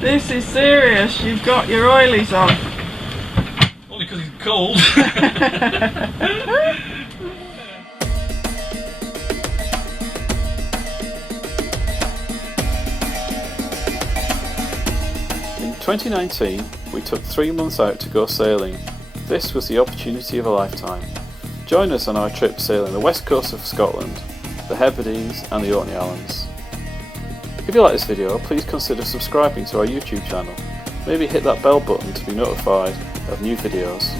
This is serious, you've got your oilies on. Only because it's cold. In 2019, we took 3 months out to go sailing. This was the opportunity of a lifetime. Join us on our trip sailing the west coast of Scotland, the Hebrides and the Orkney Islands. If you like this video, please consider subscribing to our YouTube channel. Maybe hit that bell button to be notified of new videos.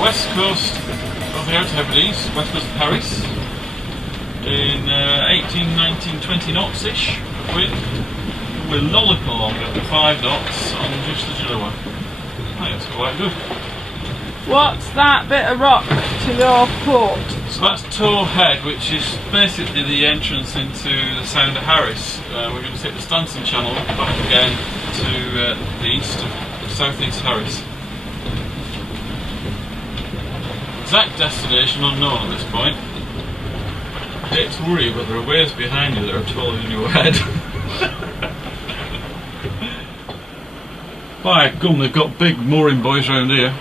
West coast of the Outer Hebrides, west coast of Paris, in 18, 19, 20 knots-ish of wind. We're lolling along at 5 knots on just the Gillowa. I think it's quite good. What's that bit of rock to your port? So that's Tor Head, which is basically the entrance into the Sound of Harris. We're going to take the Stanson Channel back again to the east of southeast Harris. Exact destination unknown at this point. I hate to worry, but there are waves behind you that are taller than your head. By gum, they've got big mooring buoys round here.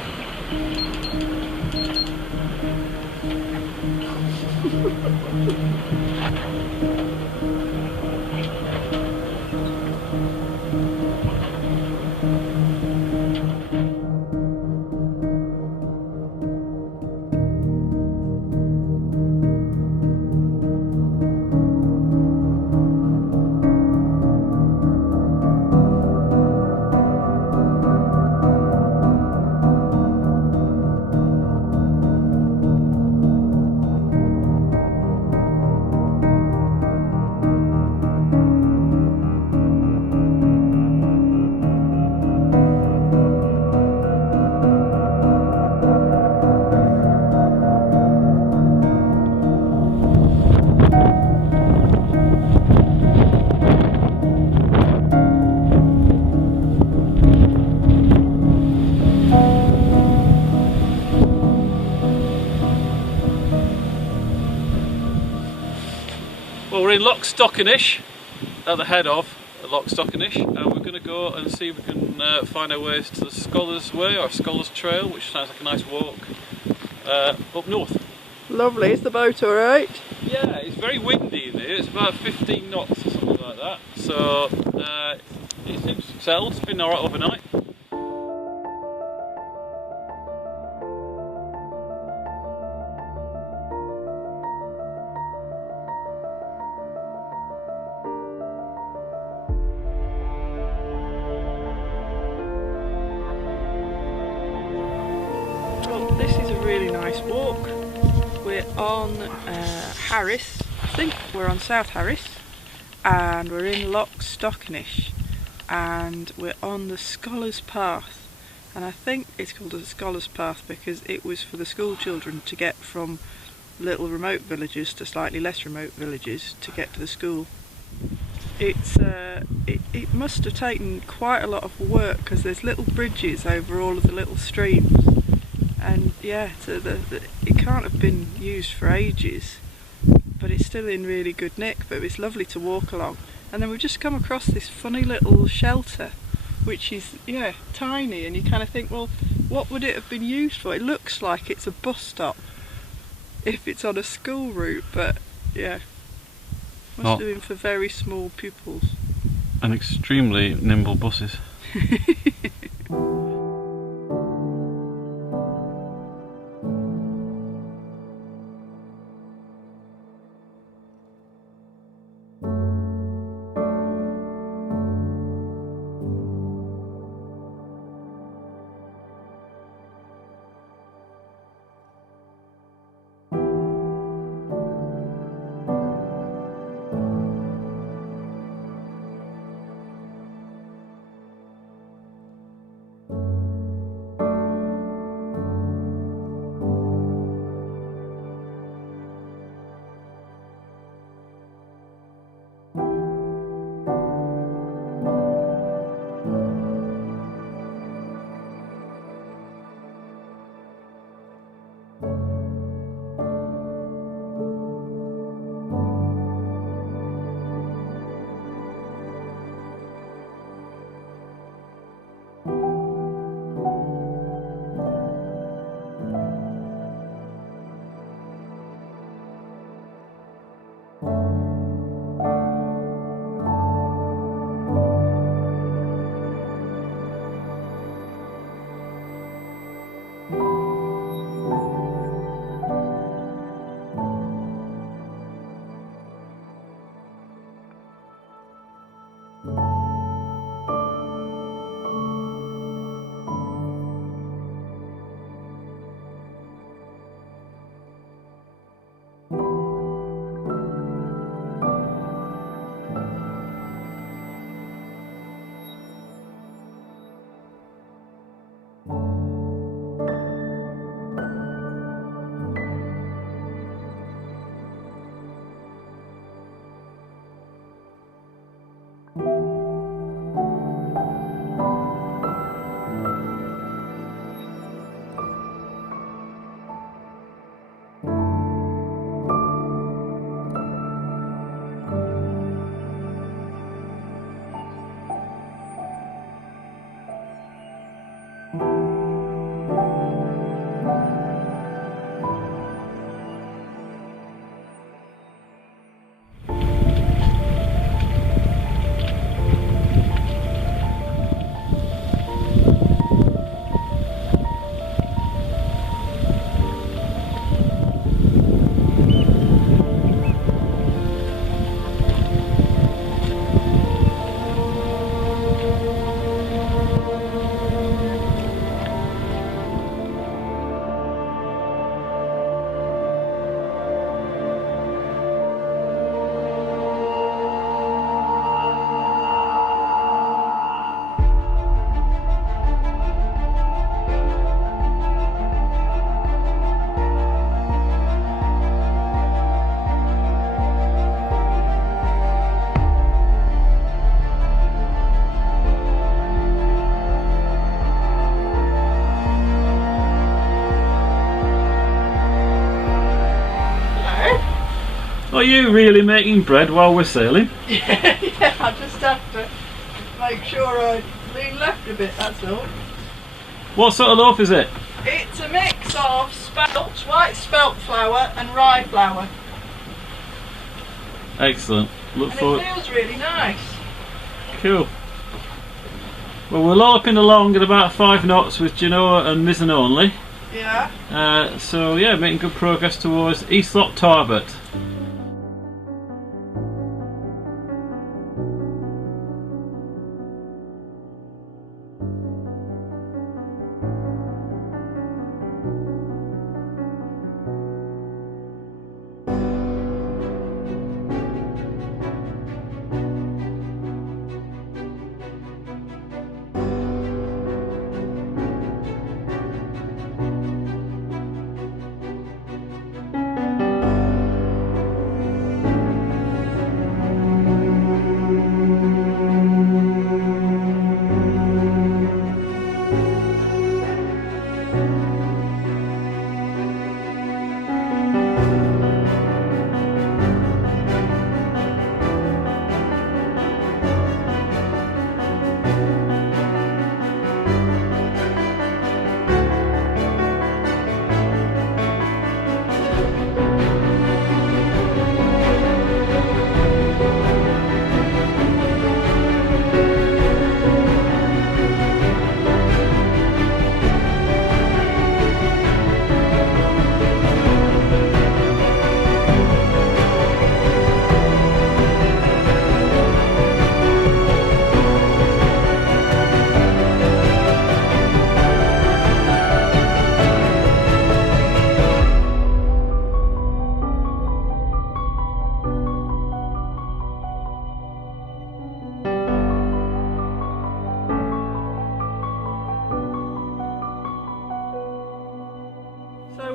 Well, we're in Loch Stockinish, at the head of Loch Stockinish, and we're going to go and see if we can find our ways to the Scholars Way, or Scholars Trail, which sounds like a nice walk up north. Lovely, is the boat alright? Yeah, it's very windy in here, it's about 15 knots or something like that, so it seems settled, it's been alright overnight. This is a really nice walk. We're on Harris, I think we're on South Harris, and we're in Loch Stockinish, and we're on the Scholars Path, and I think it's called the Scholars Path because it was for the school children to get from little remote villages to slightly less remote villages to get to the school. It must have taken quite a lot of work because there's little bridges over all of the little streams. And yeah, so it can't have been used for ages, but it's still in really good nick, but it's lovely to walk along. And then we've just come across this funny little shelter, which is, yeah, tiny, and you kind of think, well, what would it have been used for? It looks like it's a bus stop if it's on a school route, but yeah, must have been for very small pupils. And extremely nimble buses. Are you really making bread while we're sailing? Yeah, I just have to make sure I lean left a bit, that's all. What sort of loaf is it? It's a mix of spelt, white spelt flour and rye flour. Excellent. Look And forward. it feels really nice. Cool. Well, we're lolloping along at about 5 knots with Genoa and mizzen only. Yeah. So yeah, making good progress towards East Loch Tarbert.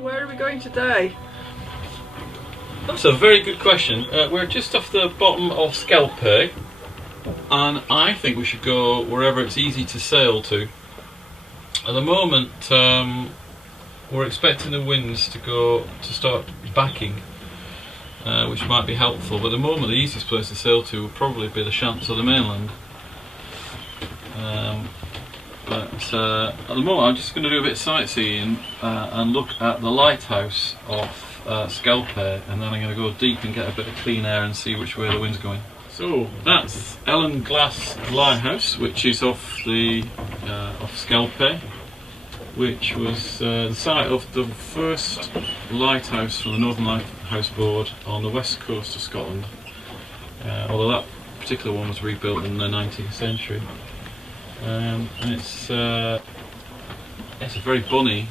where are we going today? That's a very good question. We're just off the bottom of Scalpay, and I think we should go wherever it's easy to sail to. At the moment, we're expecting the winds to start backing, which might be helpful. But at the moment, the easiest place to sail to would probably be the Shiants or the mainland. But at the moment, I'm just going to do a bit of sightseeing and look at the lighthouse of Scalpay, and then I'm going to go deep and get a bit of clean air and see which way the wind's going. So that's Glas Lighthouse, which is off Scalpay, which was the site of the first lighthouse from the Northern Lighthouse Board on the west coast of Scotland. Although that particular one was rebuilt in the 19th century, and it's a very bonny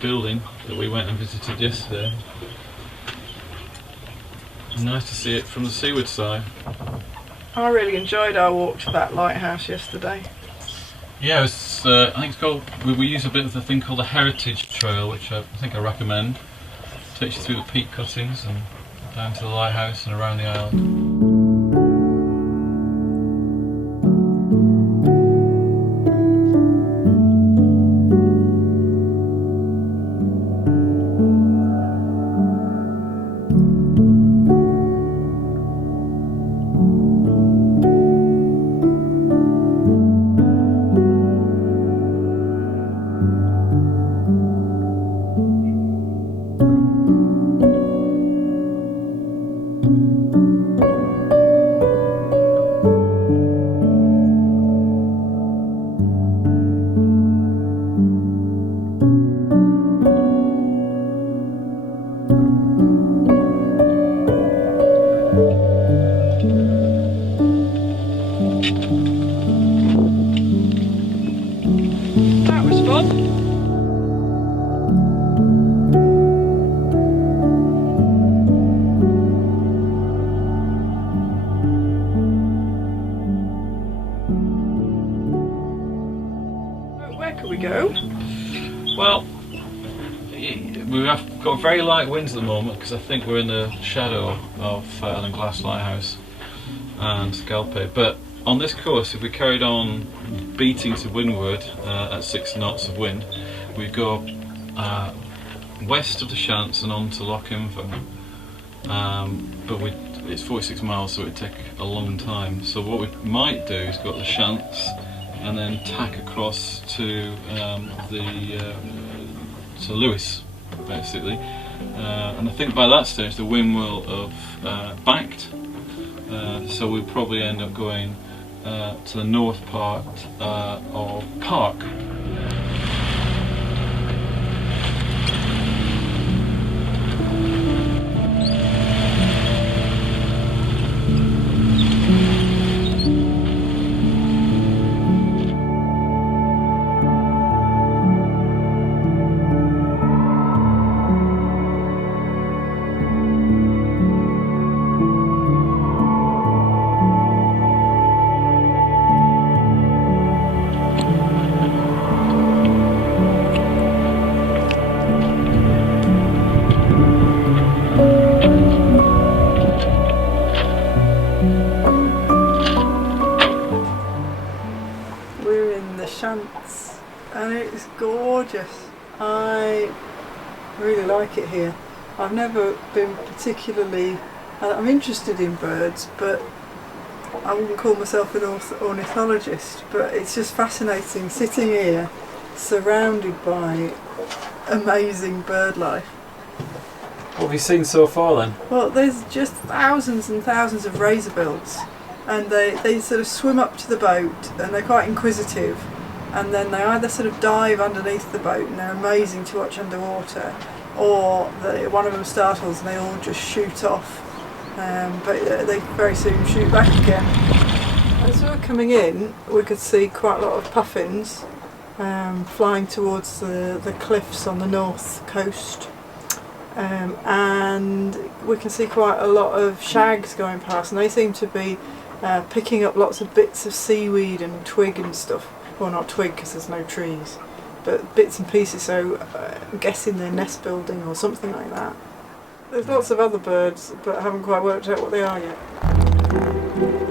building that we went and visited yesterday. Nice to see it from the seaward side. I really enjoyed our walk to that lighthouse yesterday. Yeah, I think it's called. We use a bit of the thing called the Heritage Trail, which I think I recommend. It takes you through the peak cuttings and down to the lighthouse and around the island. That was fun. Where could we go? Well, we've got very light winds at the moment because I think we're in the shadow of Glas Lighthouse and Scalpay. But on this course, if we carried on beating to windward at 6 knots of wind, we'd go west of the Shiants and on to Loch but it's 46 miles, so it'd take a long time. So what we might do is go to the Shiants and then tack across to Lewis, basically. And I think by that stage the wind will have backed, so we'll probably end up going to the north part of Park. And it's gorgeous. I really like it here. I've never been particularly, I'm interested in birds, but I wouldn't call myself an ornithologist, but it's just fascinating sitting here surrounded by amazing bird life. What have you seen so far then? Well, there's just thousands and thousands of razorbills, and they sort of swim up to the boat and they're quite inquisitive, and then they either sort of dive underneath the boat and they're amazing to watch underwater, or one of them startles and they all just shoot off, but they very soon shoot back again. As we were coming in, we could see quite a lot of puffins flying towards the cliffs on the north coast, and we can see quite a lot of shags going past, and they seem to be picking up lots of bits of seaweed and twig and stuff. Well, not twig because there's no trees, but bits and pieces, so I'm guessing they're nest building or something like that. There's lots of other birds, but I haven't quite worked out what they are yet.